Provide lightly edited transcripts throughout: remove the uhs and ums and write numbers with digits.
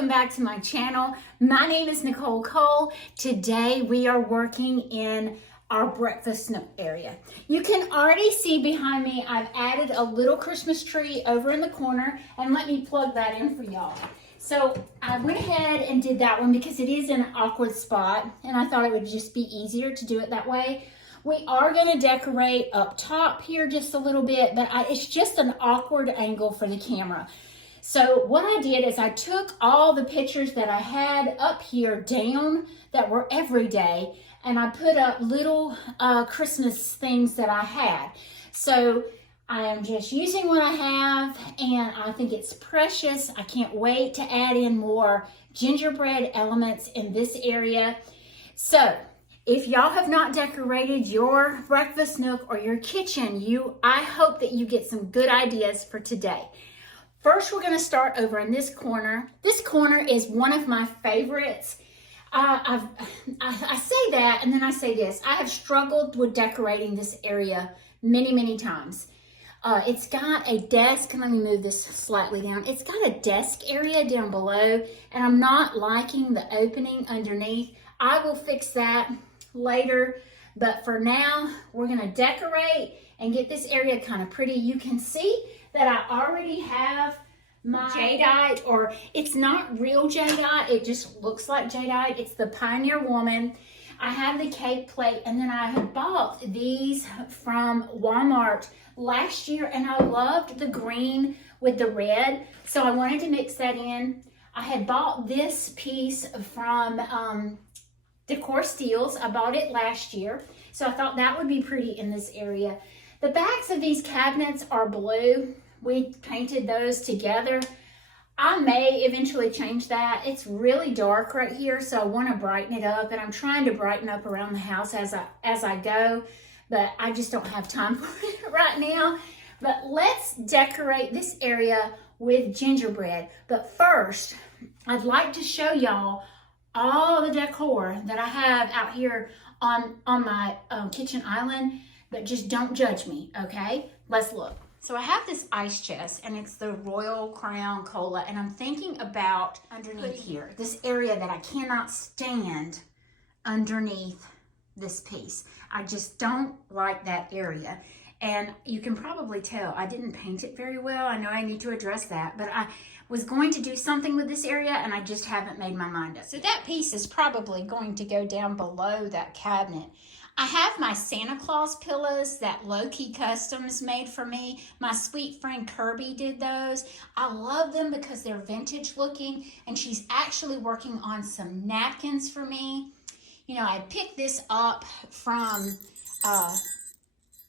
welcome back to my channel. My name is Nicole Cole. Today we are working in our breakfast nook area. You can already see behind me I've added a little Christmas tree over in the corner, and let me plug that in for y'all. So I went ahead and did that one because it is in an awkward spot and I thought it would just be easier to do it that way. We are going to decorate up top here just a little bit, but it's just an awkward angle for the camera. So what I did is I took all the pictures that I had up here down that were every day, and I put up little Christmas things that I had. So I am just using what I have, and I think it's precious. I can't wait to add in more gingerbread elements in this area. So if y'all have not decorated your breakfast nook or your kitchen, I hope that you get some good ideas for today. First, we're going to start over in this corner. This corner is one of my favorites. I say that, and then I say this. I have struggled with decorating this area many times. It's got a desk, and let me move this slightly down. It's got a desk area down below, and I'm not liking the opening underneath. I will fix that later, but for now, we're going to decorate and get this area kind of pretty. You can see that I already have my jadeite, or it's not real jadeite, it just looks like jadeite. It's the Pioneer Woman. I have the cake plate, and then I had bought these from Walmart last year, and I loved the green with the red, so I wanted to mix that in. I had bought this piece from Decor Steals. I bought it last year, so I thought that would be pretty in this area. The backs of these cabinets are blue. We painted those together. I may eventually change that. It's really dark right here, so I want to brighten it up, and I'm trying to brighten up around the house as I go, but I just don't have time for it right now. But let's decorate this area with gingerbread. But first, I'd like to show y'all all the decor that I have out here on my kitchen island, but just don't judge me, okay? Let's look. So I have this ice chest, and it's the Royal Crown Cola, and I'm thinking about underneath here, this area that I cannot stand underneath this piece. I just don't like that area. And you can probably tell I didn't paint it very well. I know I need to address that, but I was going to do something with this area, and I just haven't made my mind up. So that piece is probably going to go down below that cabinet. I have my Santa Claus pillows that Low-Key Customs made for me. My sweet friend Kirby did those. I love them because they're vintage looking, and she's actually working on some napkins for me. You know, I picked this up from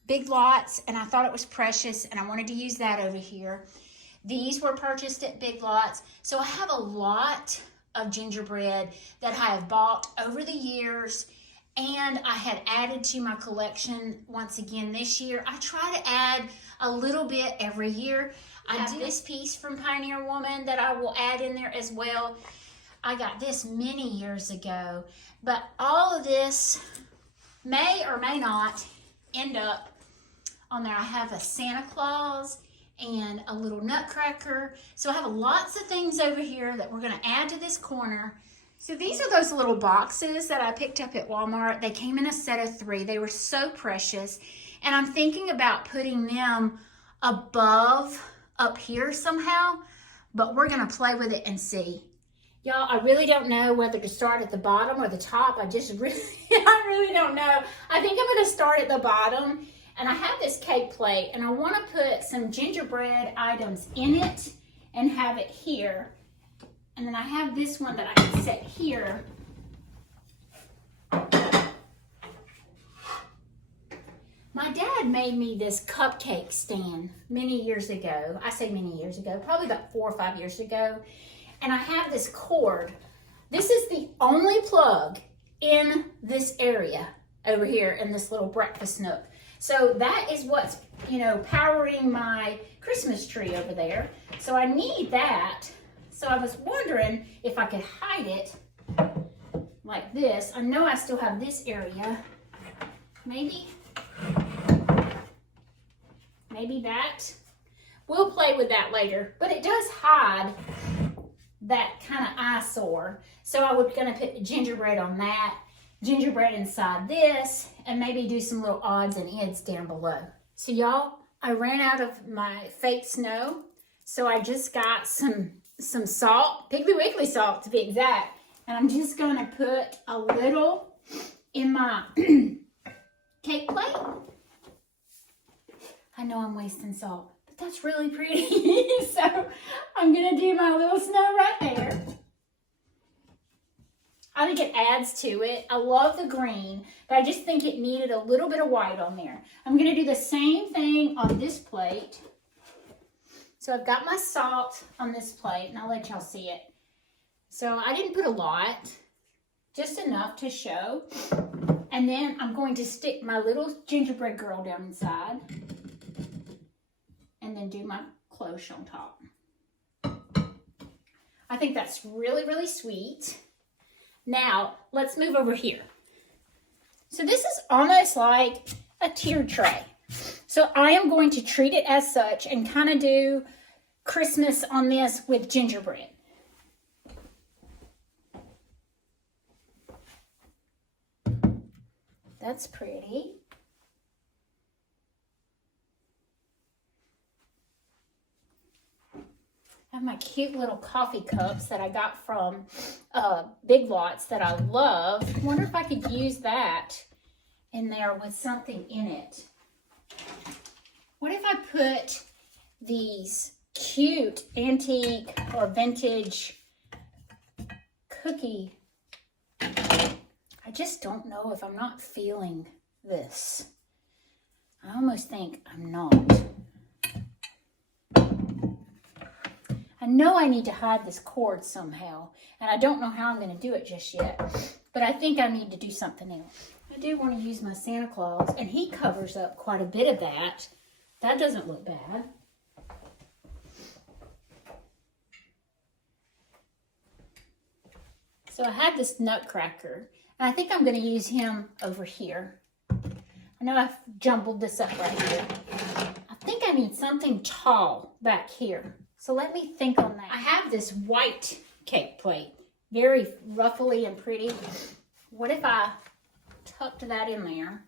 Big Lots, and I thought it was precious, and I wanted to use that over here. These were purchased at Big Lots. So I have a lot of gingerbread that I have bought over the years, and I had added to my collection once again this year. I try to add a little bit every year. I have this piece from Pioneer Woman that I will add in there as well. I got this many years ago, but all of this may or may not end up on there. I have a Santa Claus and a little nutcracker. So I have lots of things over here that we're going to add to this corner. So these are those little boxes that I picked up at Walmart. They came in a set of 3. They were so precious. And I'm thinking about putting them above up here somehow, but we're going to play with it and see. Y'all, I really don't know whether to start at the bottom or the top. I really don't know. I think I'm going to start at the bottom. And I have this cake plate, and I want to put some gingerbread items in it and have it here. And then I have this one that I can set here. My dad made me this cupcake stand many years ago. I say many years ago, probably about 4 or 5 years ago. And I have this cord. This is the only plug in this area over here in this little breakfast nook. So that is what's, powering my Christmas tree over there. So I need that. So I was wondering if I could hide it like this. I know I still have this area. Maybe that. We'll play with that later. But it does hide that kind of eyesore. So I was gonna put gingerbread on that, gingerbread inside this, and maybe do some little odds and ends down below. So y'all, I ran out of my fake snow, so I just got some salt, Piggly Wiggly salt to be exact, and I'm just gonna put a little in my cake plate. I know I'm wasting salt, but that's really pretty. So I'm gonna do my little snow right there. I think it adds to it. I love the green, but I just think it needed a little bit of white on there. I'm gonna do the same thing on this plate. So I've got my salt on this plate, and I'll let y'all see it. So I didn't put a lot, just enough to show. And then I'm going to stick my little gingerbread girl down inside, and then do my cloche on top. I think that's really, really sweet. Now, let's move over here. So this is almost like a tier tray. So I am going to treat it as such and kind of do Christmas on this with gingerbread. That's pretty. I have my cute little coffee cups that I got from Big Lots that I love. I wonder if I could use that in there with something in it. What if I put these cute antique or vintage cookie? I just don't know if I'm not feeling this. I almost think I'm not. I know I need to hide this cord somehow, and I don't know how I'm going to do it just yet, but I think I need to do something else. I do want to use my Santa Claus, and he covers up quite a bit of that. That doesn't look bad. So I have this nutcracker, and I think I'm going to use him over here. I know I've jumbled this up right here. I think I need something tall back here. So let me think on that. I have this white cake plate, very ruffly and pretty. What if I tucked that in there?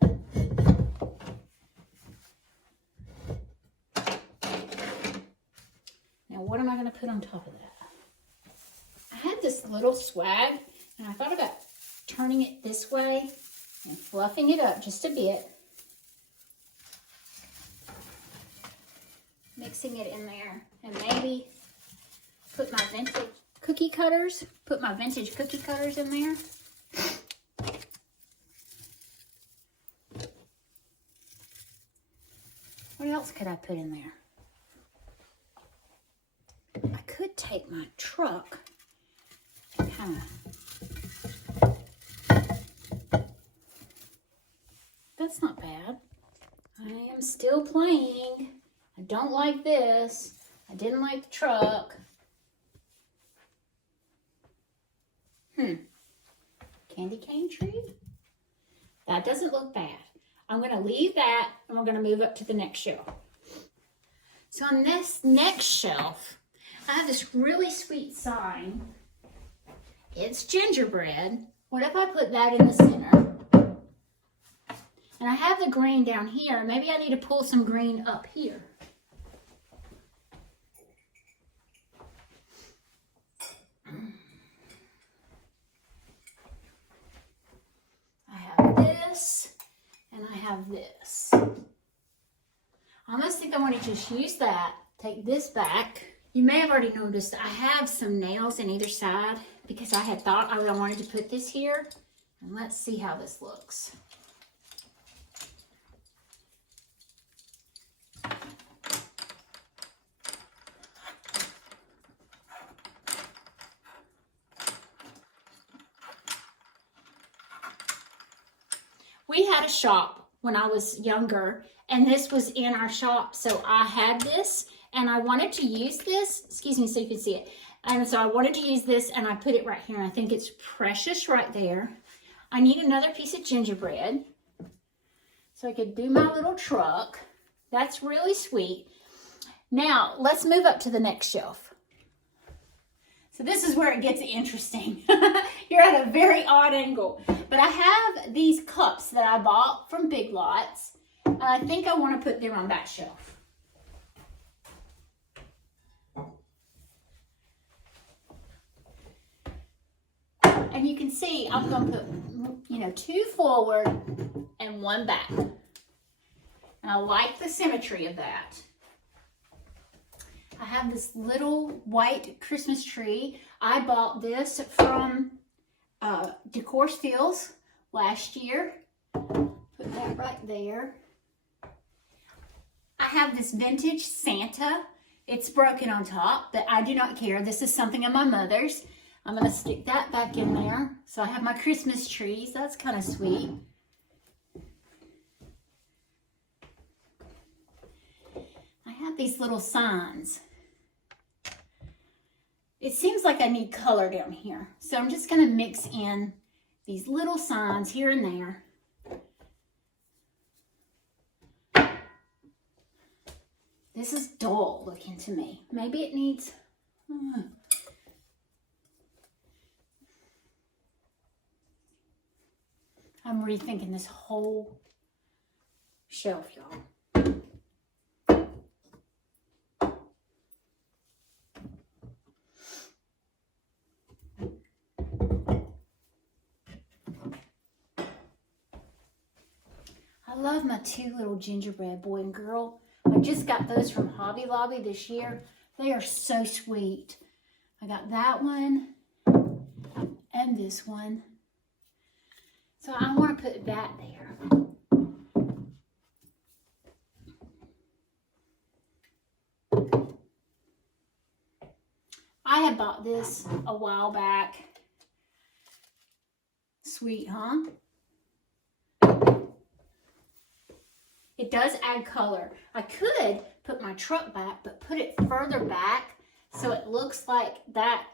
Now what am I going to put on top of that? I had this little swag, and I thought about turning it this way and fluffing it up just a bit. Mixing it in there, and maybe put my vintage cookie cutters in there. What else could I put in there? I could take my truck and kind of, that's not bad. I am still playing. I don't like this. I didn't like the truck. Candy cane tree? That doesn't look bad. I'm going to leave that, and we're going to move up to the next shelf. So on this next shelf, I have this really sweet sign. It's gingerbread. What if I put that in the center? And I have the green down here. Maybe I need to pull some green up here. I have this, and I have this. I almost think I want to just use that, take this back. You may have already noticed I have some nails on either side because I had thought I wanted to put this here. And let's see how this looks. We had a shop when I was younger, and this was in our shop, so I had this, and I wanted to use this, excuse me, so you can see it, and so I wanted to use this, and I put it right here, and I think it's precious right there. I need another piece of gingerbread, so I could do my little truck. That's really sweet. Now, let's move up to the next shelf. So this is where it gets interesting. You're at a very odd angle. But I have these cups that I bought from Big Lots. And I think I want to put them on that shelf. And you can see I'm going to put, 2 forward and 1 back. And I like the symmetry of that. I have this little white Christmas tree. I bought this from Decor Steals last year. Put that right there. I have this vintage Santa. It's broken on top, but I do not care. This is something of my mother's. I'm going to stick that back in there. So I have my Christmas trees. That's kind of sweet. I have these little signs. It seems like I need color down here. So I'm just going to mix in these little signs here and there. This is dull looking to me. Maybe it needs... I'm rethinking this whole shelf, y'all. I love my 2 little gingerbread boy and girl. I just got those from Hobby Lobby this year. They are so sweet. I got that one and this one. So I want to put that there. I had bought this a while back. Sweet, huh? It does add color. I could put my truck back, but put it further back so it looks like that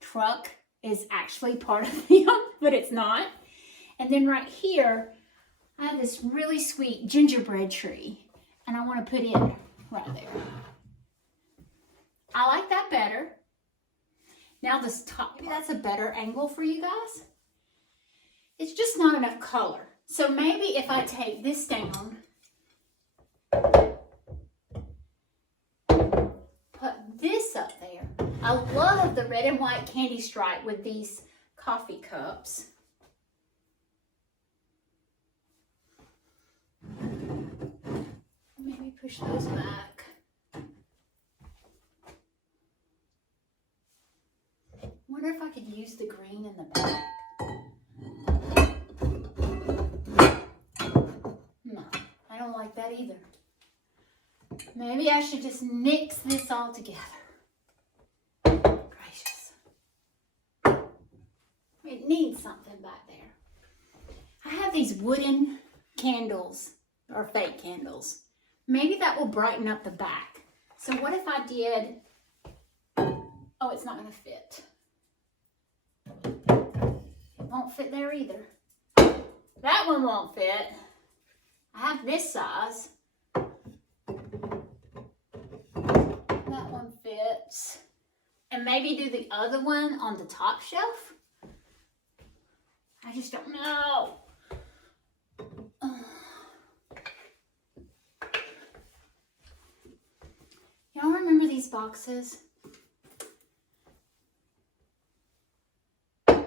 truck is actually part of them, but it's not. And then right here, I have this really sweet gingerbread tree, and I want to put it right there. I like that better. Now this top, maybe that's a better angle for you guys. It's just not enough color. So maybe if I take this down, put this up there. I love the red and white candy stripe with these coffee cups. Maybe push those back. Wonder if I could use the green in the back. No, I don't like that either. Maybe I should just mix this all together. Gracious. It needs something back there. I have these wooden candles, or fake candles. Maybe that will brighten up the back. So what if I did, oh, it's not going to fit. It won't fit there either. That one won't fit. I have this size. That one fits. And maybe do the other one on the top shelf. I just don't know. Y'all remember these boxes? Does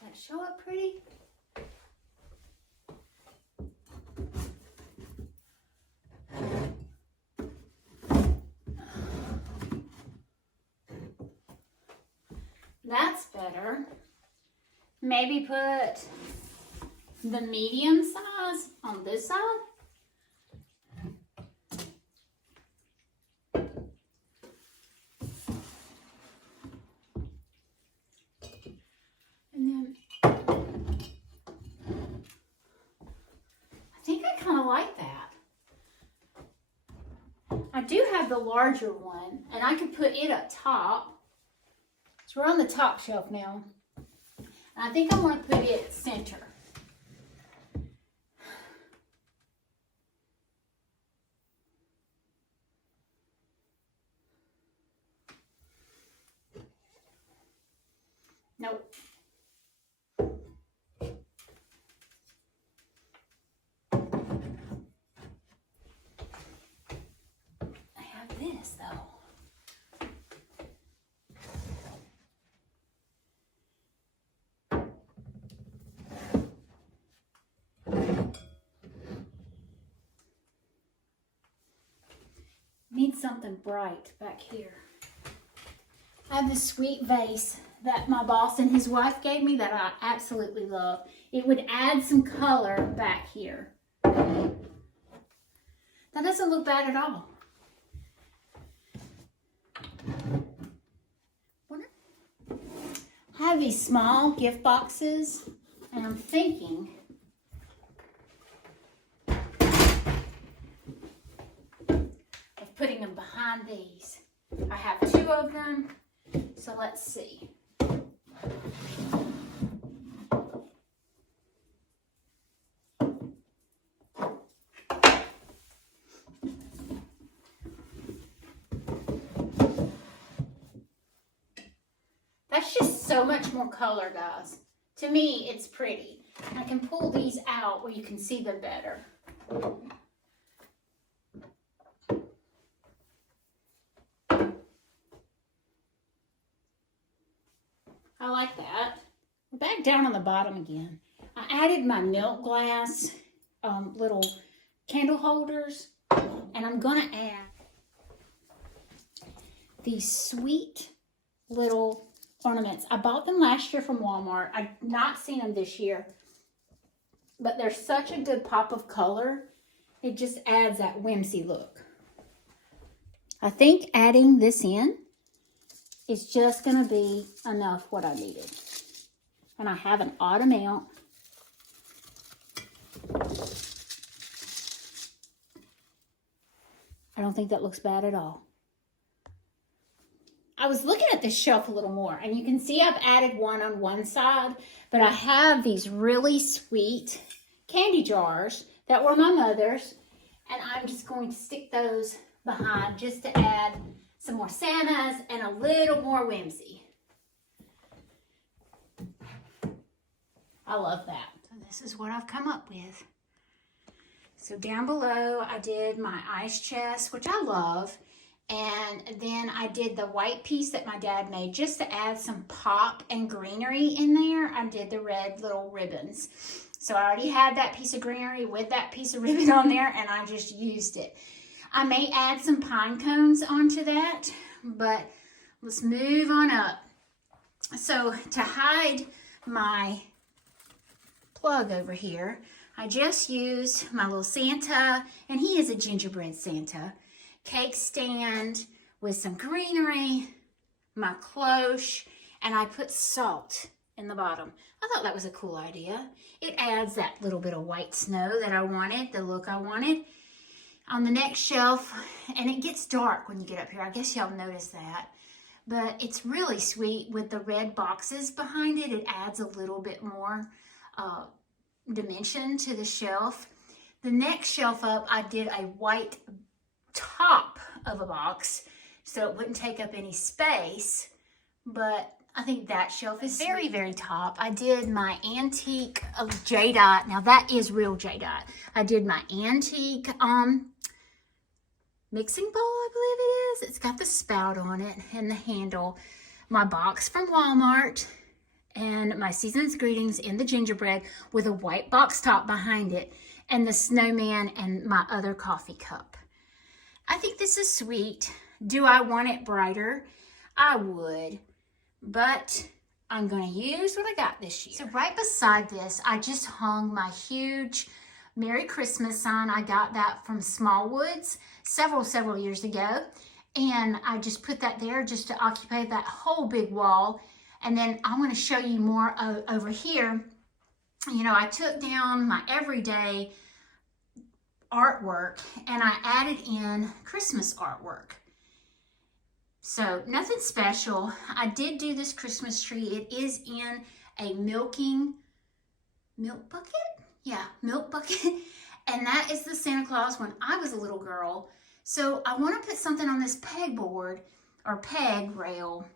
that show up pretty? That's better. Maybe put the medium size on this side. And then I think I kind of like that. I do have the larger one, and I could put it up top. So we're on the top shelf now. I think I want to put it center. Nope. I have this though. Need something bright back here. I have this sweet vase that my boss and his wife gave me that I absolutely love. It would add some color back here. That doesn't look bad at all. I have these small gift boxes, and I'm thinking of putting them behind these. I have 2 of them, so let's see. That's just so much more color, guys. To me, it's pretty. I can pull these out where you can see them better. I like that. We're back down on the bottom again. I added my milk glass little candle holders, and I'm gonna add these sweet little ornaments. I bought them last year from Walmart. I've not seen them this year, but they're such a good pop of color. It just adds that whimsy look. I think adding this in is just going to be enough what I needed. And I have an odd amount. I don't think that looks bad at all. I was looking at this shelf a little more, and you can see I've added one on one side, but I have these really sweet candy jars that were my mother's, and I'm just going to stick those behind just to add some more Santas and a little more whimsy. I love that. So this is what I've come up with. So down below, I did my ice chest, which I love. And then I did the white piece that my dad made just to add some pop and greenery in there. I did the red little ribbons. So I already had that piece of greenery with that piece of ribbon on there, and I just used it. I may add some pine cones onto that, but let's move on up. So to hide my plug over here, I just used my little Santa, and he is a gingerbread Santa, cake stand with some greenery, my cloche, and I put salt in the bottom. I thought that was a cool idea. It adds that little bit of white snow that I wanted, the look I wanted. On the next shelf, and it gets dark when you get up here. I guess y'all noticed that. But it's really sweet with the red boxes behind it. It adds a little bit more dimension to the shelf. The next shelf up, I did a white top of a box so it wouldn't take up any space, but I think that shelf is very, very top. I did my antique jadeite. Now that is real jadeite. I did my antique mixing bowl, I believe it is. It's got the spout on it and the handle. My box from Walmart and my Season's Greetings in the gingerbread with a white box top behind it, and the snowman and my other coffee cup. I think this is sweet. Do I want it brighter? I would, but I'm going to use what I got this year. So right beside this, I just hung my huge Merry Christmas sign. I got that from Smallwoods several years ago, and I just put that there just to occupy that whole big wall. And then I want to show you more over here. You know, I took down my everyday artwork and I added in Christmas artwork. So nothing special. I did do this Christmas tree. It is in a milk bucket? Yeah, milk bucket. And that is the Santa Claus when I was a little girl. So I want to put something on this pegboard or peg rail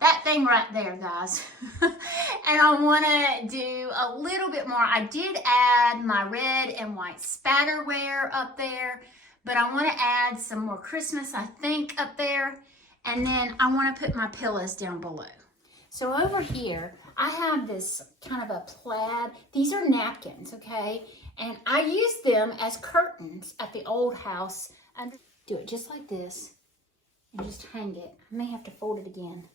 that thing right there, guys. And I want to do a little bit more. I did add my red and white spatterware up there, but I want to add some more Christmas, I think, up there. And then I want to put my pillows down below. So over here, I have this kind of a plaid. These are napkins, okay? And I used them as curtains at the old house. I do it just like this and just hang it. I may have to fold it again.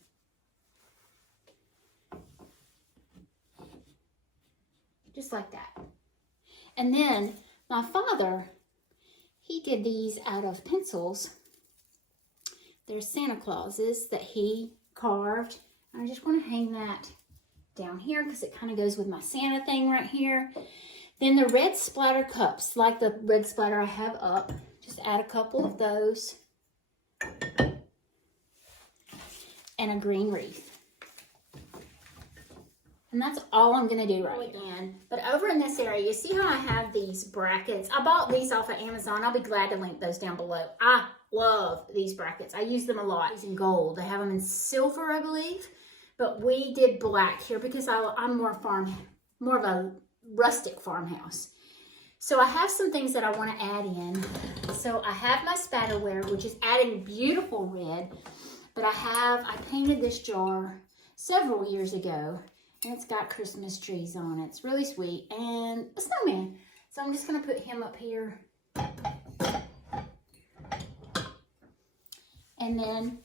Just like that. And then my father, he did these out of pencils. They're Santa Clauses that he carved. I just want to hang that down here because it kind of goes with my Santa thing right here. Then the red splatter cups, like the red splatter I have up, just add a couple of those. And a green wreath. And that's all I'm going to do right now. But over in this area, you see how I have these brackets? I bought these off of Amazon. I'll be glad to link those down below. I love these brackets. I use them a lot. These in gold. They have them in silver, I believe. But we did black here because I'm more of a rustic farmhouse. So I have some things that I want to add in. So I have my spatterware, which is adding beautiful red. But I painted this jar several years ago. And it's got Christmas trees on it. It's really sweet. And a snowman. So I'm just going to put him up here. And then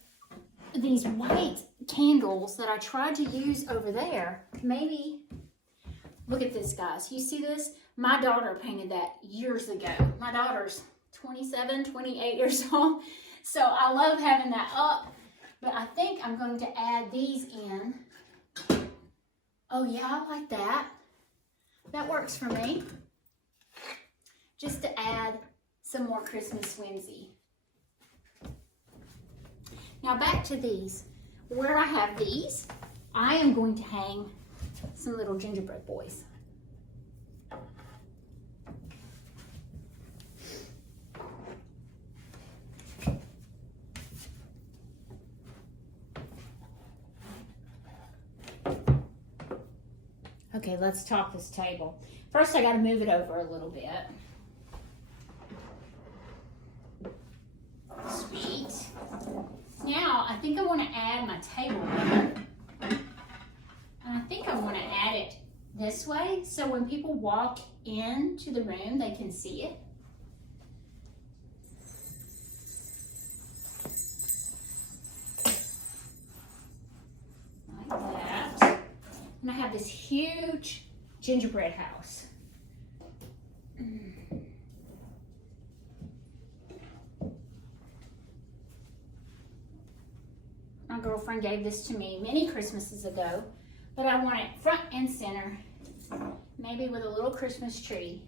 these white candles that I tried to use over there. Maybe, look at this, guys. You see this? My daughter painted that years ago. My daughter's 27, 28 years old. So I love having that up. But I think I'm going to add these in. Oh yeah, I like that. That works for me. Just to add some more Christmas whimsy. Now back to these. Where I have these, I am going to hang some little gingerbread boys. Okay, let's top this table. First, I got to move it over a little bit. Sweet. Now, I think I want to add my table lamp. And I think I want to add it this way, so when people walk into the room, they can see it. Like that. And I have this huge gingerbread house. My girlfriend gave this to me many Christmases ago, but I want it front and center, maybe with a little Christmas tree.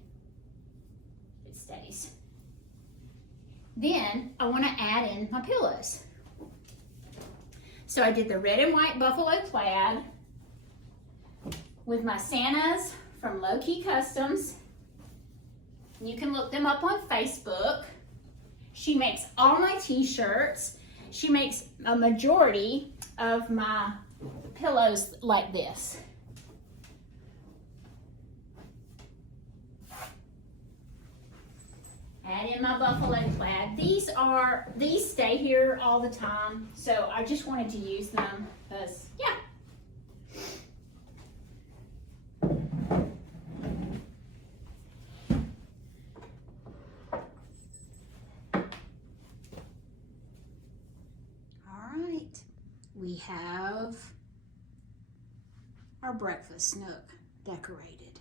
It stays. Then I want to add in my pillows. So I did the red and white buffalo plaid with my Santas from Low Key Customs. You can look them up on Facebook. She makes all my t-shirts. She makes a majority of my pillows like this. Add in my buffalo plaid. These stay here all the time, so I just wanted to use them because, yeah. We have our breakfast nook decorated.